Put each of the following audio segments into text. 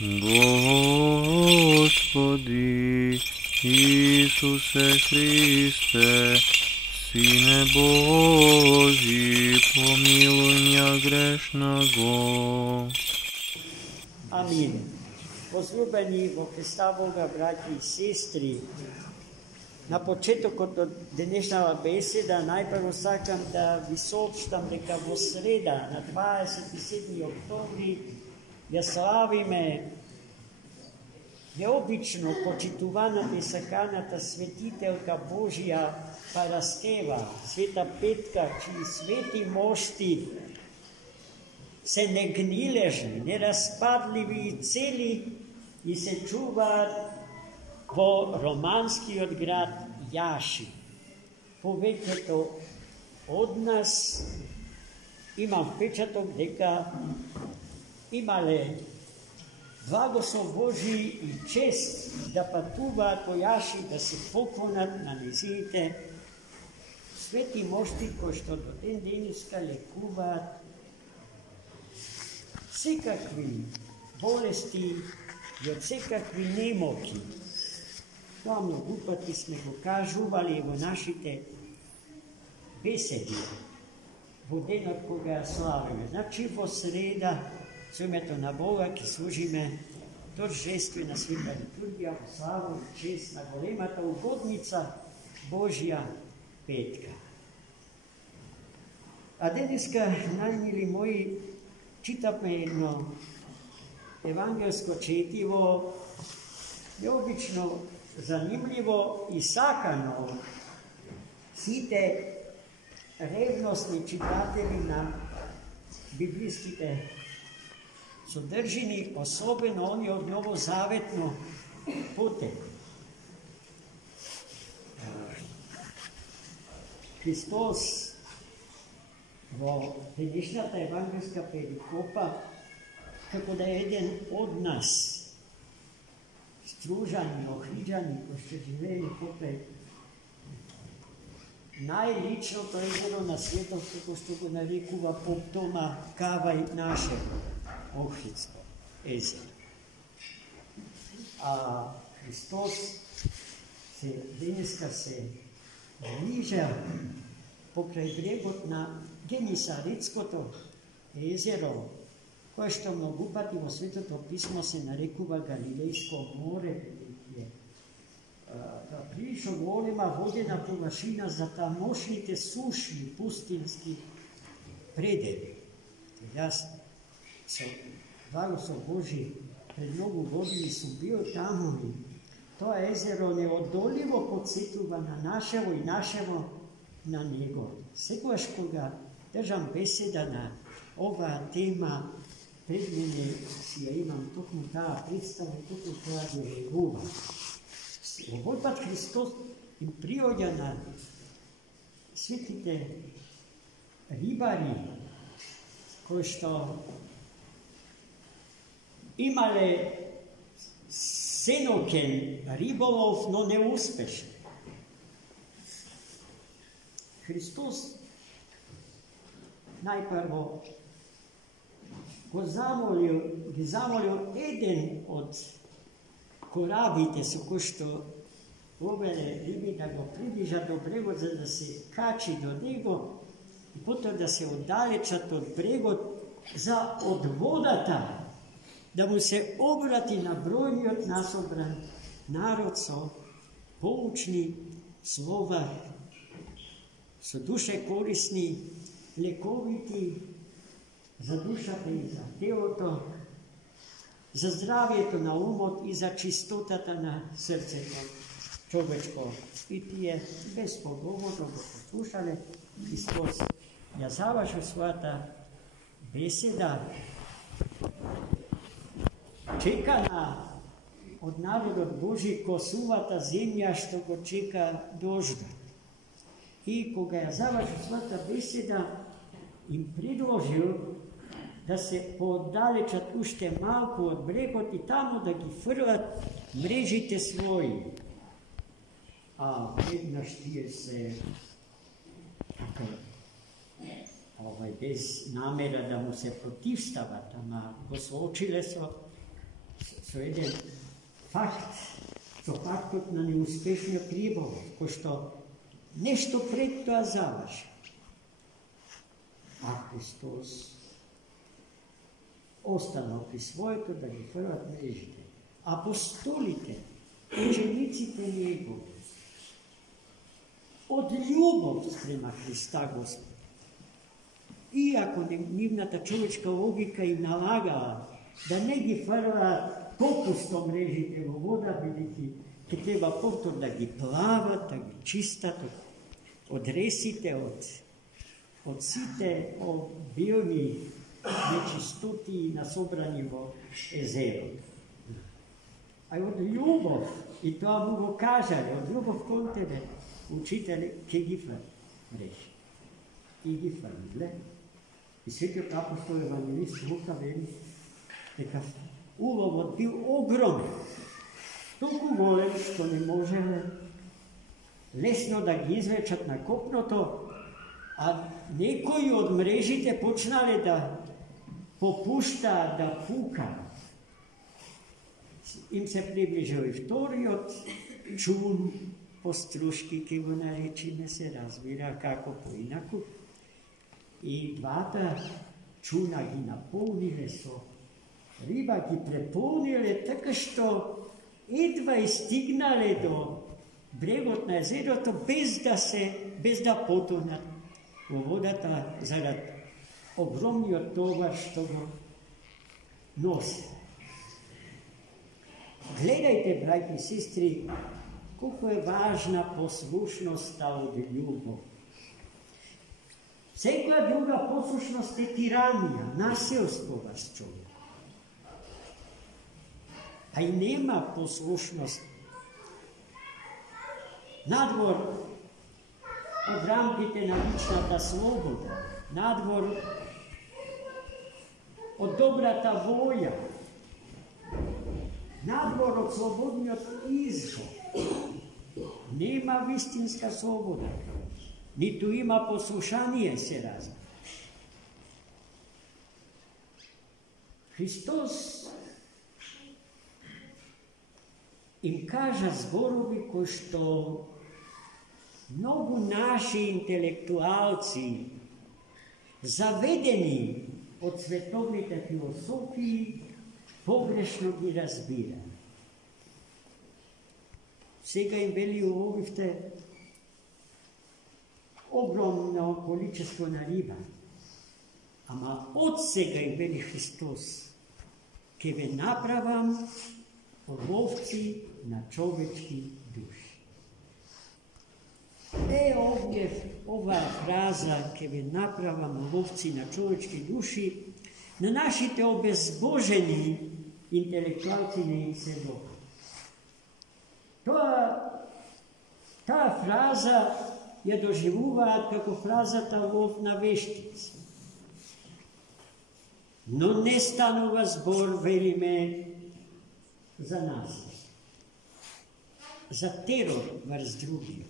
Господи Исусе Христе, Сине Божий, помилуй меня грешного. Амин. Возлюбени во Христа Бога, браќи и сестри, на почетокот од денешната беседа најпрво сакам да ви соопштам дека во среда на 27 октомври ја славиме необично почитуваната и саканата светителка Божија Параскева, Света Петка, чии свети мошти се негнилежни, нераспадливи и цели и се чуваат во романскиот град Јаши. Повеќето од нас имам впечаток дека имале благослов Божи и чест да патуваат по Јаши, да се поклонат на незините свети мошти кои што до ден денеска лекуваат секакви болести и од секакви немоки. Тоа многу пати сме го кажували во нашите беседи во денот кога ја славиме. Значи во среда со името на Бога ќе служиме торжествие на света литургија во слава и чест на големата угодница Божја Петка. А денеска, најмили мои, читавме едно евангелско четиво, необично занимливо и сакано сите ревностни читатели на библиските содржини, особено они од новозаветно потекло. Христос во денешната евангелска перикопа, како да е еден од нас, стружани, охриđани, кои што живеели покрај најличното езеро на светот, како што го нарекува поп Тома Кавај наше Охридско езеро. А Христос денеска се движа покрај брегот на Генисаретското езеро, кое што многу пати во Светото писмо се нарекува Галилејско море, прилично голема водена површина за тамошните сушни пустински предели. Јас со благослов Божи пред многу години сум бил таму и тоа езеро неодоливо подсетува на нашево и нашево на него. Секогаш кога држам беседа на оваа тема, пред мене си ја имам токму таа представа, токму тоа ја регува. Овој пат Христос им приоѓа на светите рибари, кои што имале сеноќен риболов, но неуспешен. Христос најпрво ги замолил еден од корабите со кои што ловеле риби да го приближат до брегот за да се качи до него и потоа да се оддалечат од брегот за од водата да му се обрати на бројниот насобран народ со поучни слова, со душе корисни, лековити за душата и за телото, за здравието на умот и за чистотата на срцето човечко. И тие без поговорно го послушале. Христос ја заврши својата беседа, чекана од народот Божи косувата земја што го чека дождот. И кога ја заврши својата беседа, им предложил да се пооддалечат уште малку од брегот и таму да ги фрлат мрежите своји. А веднаш тие се без намера да му се противстават, ама го соочиле со so jeden fakt, co faktот na neuspešno krivo, ko što nešto pred to završi. A Hristos ostalo pri svojето da ги фърват мрежите. Апостолите, учениците Негови, от любов према Христа Господ. Иако нивната човечка логика им налагала да не ги фърва попусто мрежите во вода, бидејќи ќе треба повтор да ги плават, да ги чистат од ресите, од сите билни нечистоти насобрани во езерото. А од љубов, и тоа му го кажале, од љубов кон тебе, учителе, ќе ги фрмреш. И ги фрмле. И светиот апостол евангелист Лука вели дека уловот бил огромен. Толку голем, што не можеле лесно да ги извлечат на копното, а некои од мрежите почнале да попуштаат, да пукаат. Им се приближил и вториот чун, пострушки, ке го наречиме, се разбира како поинаку. И двата чуна ги наполниле со риба, ги преполниле, така што едва и стигнале до брегот на езерото, без да потонат во водата зарад огромниот товар што го носи. Гледајте, браќи и сестри, колко е важна послушноста од љубов. Секоја друга послушност е тиранија, насилство врз човек. А и нема послушност надвор од рамките на личната слобода, надвор од добрата воја, надвор од слободниот избор. Нема вистинска слобода, ниту има послушание, се разбира. Христос им кажа зборови кои што многу наши интелектуалци, заведени од световните философии, погрешно ги разбира. Сега им вели уловивте огромно количество на риба. Ама од сега им вели Христос, ке ве направам ловци на човечки души. Овде, оваа фраза, ке ве направам ловци на човечки души, на нашите обезбожени интелектуалци не им се добра. Таа фраза ја доживуваат како фразата лов на вештици. Но не станува збор, велиме, за нас. За терор врз другиот.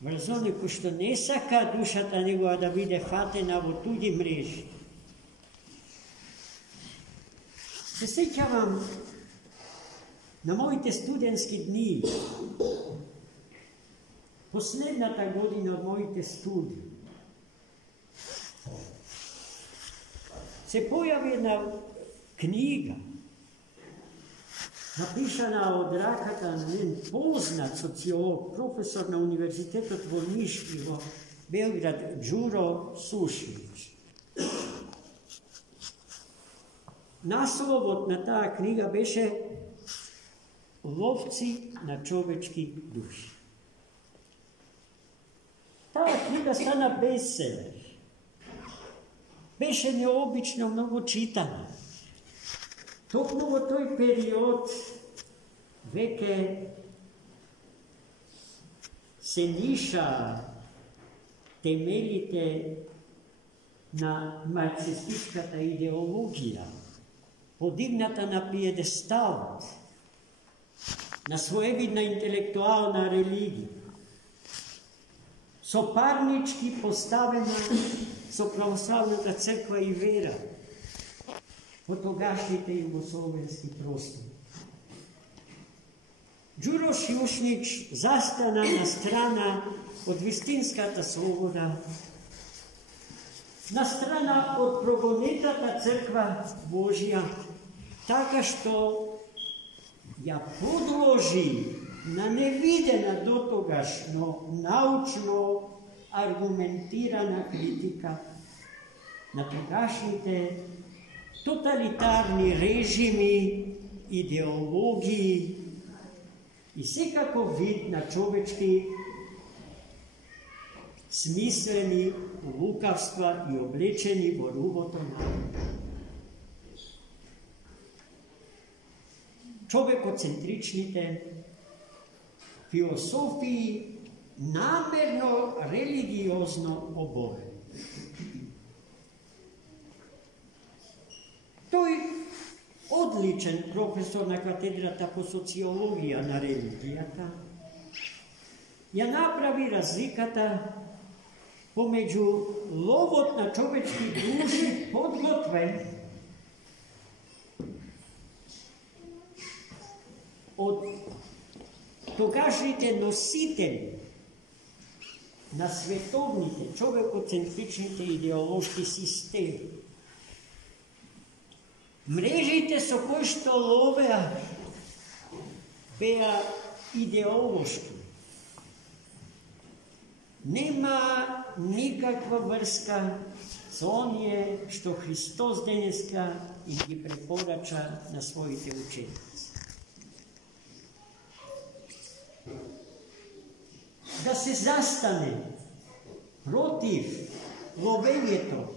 Врз оној кој што не сака душата негова да биде фатена во туѓи мрежи. Се сеќавам на моите студентски дни, последната година од моите студии, се појави една книга, напишана од раката на еден познат социолог, професор на Универзитетот во Ниш и во Белград, Ѓуро Сушевич. Насловот на таа книга беше Ловци на човечки души. Таа книга стана бестселер. Беше необично многу читана. Токму во тој период веќе се ниша темелите на марксистичката идеологија, подигната на пиедесталот, на своевидна интелектуална религија, сопарнички поставена со православната црква и вера во тогашните југословенски простори. Đuro Šjušnić zastana na strana od Vistinskata sloboda, na strana od progonetata crkva Božja, taka što ja podloži na nevidena dotogašno naučno argumentirana kritika na togašnjite totalitarni režimi, ideologiji i svekako vid na čovečki smisleni lukavstva i oblečeni v rubotonalno. Čovekocentričnite filosofiji namerno religiozno oboje. To je odličen profesor na katedrata po sociologija na religijata. Ja napravi razlikata pomeđu lovot na čovečki duši podgotve od togašnjite nositelji na svetovnite, čovekocentričnite ideološki sistem. Mrežite so koji što lovea beja ideološki. Nema nikakva vrska sonije što Hristos deneska i ki preporača na svojite učenice. Da se zastane protiv lovenjeto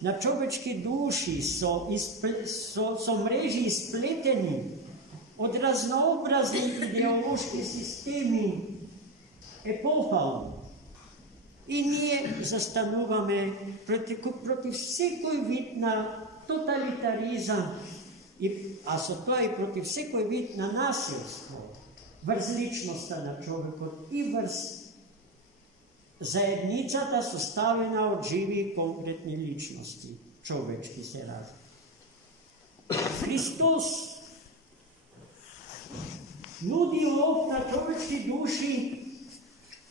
na čovečki duši so mreži ispleteni od raznoobraznih ideoloških sistemi epohalni. I nije zastanuvame protiv vsekoj vid na totalitarizam, a so to i protiv vsekoj vid na nasilstvo, vrz ličnosta na čoveku i vrz zajednicata su stavljena od živi konkretne ličnosti, čovečki se razlika. Hristos nudi lov na čovečki duši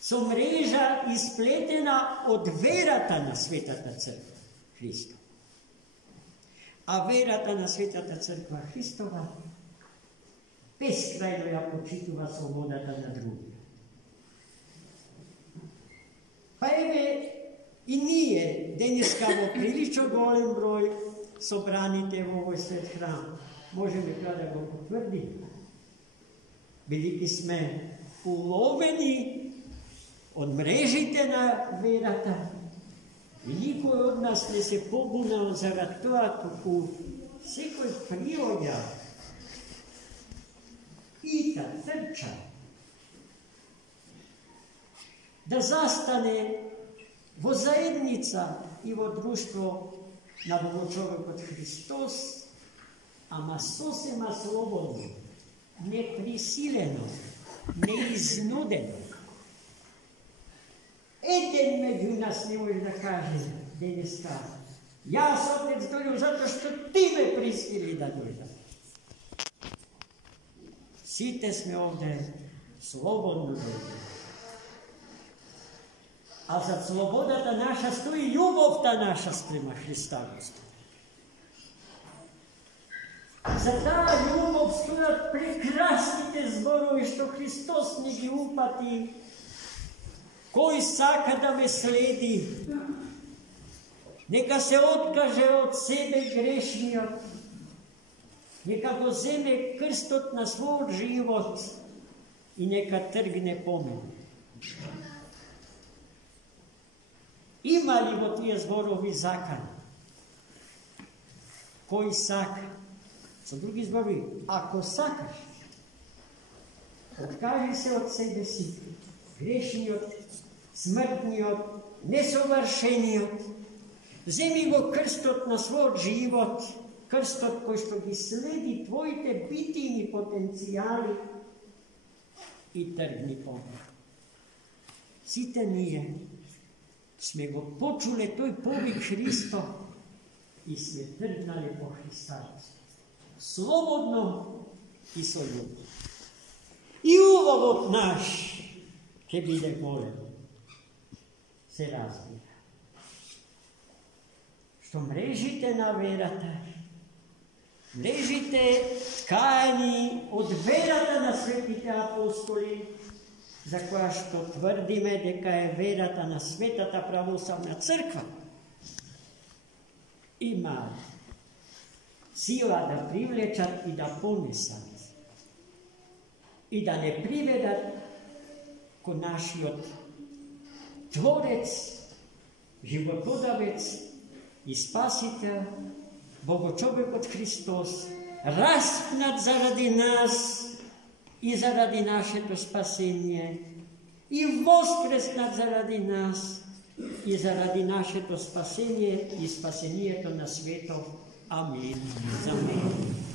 so mreža ispletena od verata na svetata crkva Hristova. A verata na svetata crkva Hristova beskrajno ja počituva slobodata na drugi. Pa eve i nije denjeskavo prilično golem broj sobranite u ovoj svet hram. Može mi kada go potvrdi. Biliki sme uloveni od mrežite na verata i niko od nas ne se pobunao zarad toa u sekoj prirodja i ta trča da zastane vo zajednica i vo društvo na Bogočove kod Hristos, ama sosema slobodno, neprisileno, neiznudeno. Eden među nas ne može da kaže, deneska, ja sam otec dođu zato što ti me prisili da dođem. Site sme ovde slobodno dođe. A za slobodata naša stoji ljubovta naša sprema Hrista Gospoda. Za ta ljubav stojat prekrasnite zborovi što Hristos negi upati, koji saka da me sledi, neka se otkaže od sebe grešnijot, neka go zeme krstot na svoj život i neka trgne pomen. Ima li vo tije zborovi zakan? Koji saka? Sa drugi zborovi, ako sakaš, otkaži se od sebe si, grešnijot, smrtnijot, nesovršenijot, zemi go krstot na svoj život, krstot koji što gi sledi tvojite bitini potencijali i trgni pomen. Site nije, sme go počule toj povik Hristo i sme trgnali po Hristacu. Slobodno i so ljubav. И увод наш, ке биде голем, се разбира. Што мрежите на верата, мрежите ткани од верата на светите апостоли, за која што тврдиме дека е верата на Светата православна црква, има сила да привлечат и да понесат и да не приведат кон нашиот Творец, животодавец и Спасител, Богочовекот Христос, распнат заради нас и заради нашето спасение, и воскреснат заради нас и заради нашето спасение и спасението на светот. Амин. За мен.